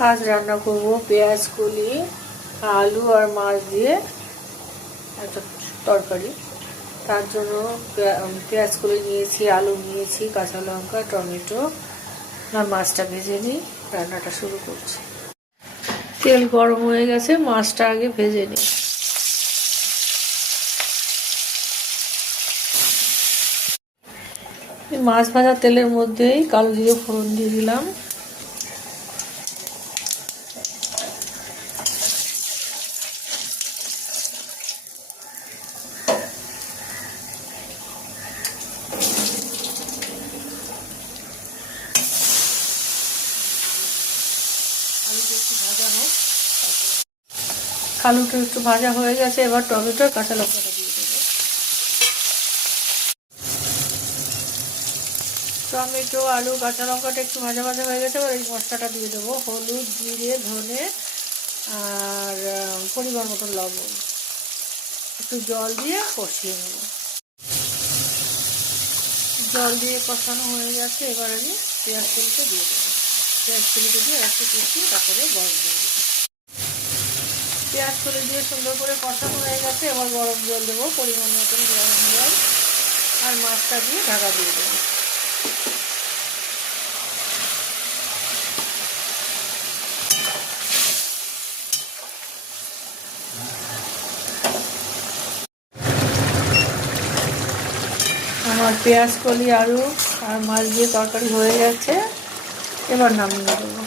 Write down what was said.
आज रान्ना करब पेঁয়াজ कली आलू और माछ दिए একটা তরকারি। তার জন্য পেঁয়াজ কলি নিয়েছি, আলু নিয়েছি, কাঁচা লঙ্কা, টমেটো আর মাছটা ভেজে নিই। রান্নাটা শুরু করছি। তেল গরম হয়ে গেছে, মাছটা আগে ভেজে নিই। মাছ ভাজা তেলের মধ্যেই কালো জিরে ফোড়ন দিয়ে দিলাম। আলুটা একটু ভাজা হোক। আলুটা একটু ভাজা হয়ে গেছে, এবার টমেটো কাঁচা লঙ্কাটা দিয়ে দেবো। টমেটো আলু কাঁচা লঙ্কাটা একটু ভাজা ভাজা হয়ে গেছে, এবার এই মশলাটা দিয়ে দেবো। হলুদ, জিরে, ধনে আর পরিমাণ মতন লবণ। একটু জল দিয়ে কষিয়ে নেব। জল দিয়ে কষানো হয়ে গেছে, এবার আমি পেঁয়াজ কলিটা দিয়ে দেবো। পেঁয়াজ কলিটা দিয়ে একটু কষিয়ে তারপরে গরম দিয়ে দেবো। পেঁয়াজ কলি দিয়ে সুন্দর করে কষানো হয়ে গেছে, এবার গরম জল দেবো, পরিমাণ মতন গরম জল। আর মাছটা দিয়ে ঢাকা দিয়ে দেবো। আমার পেঁয়াজ কলি আলু আর মাছ দিয়ে তরকারি হয়ে গেছে, এবার নামিয়ে দেবো।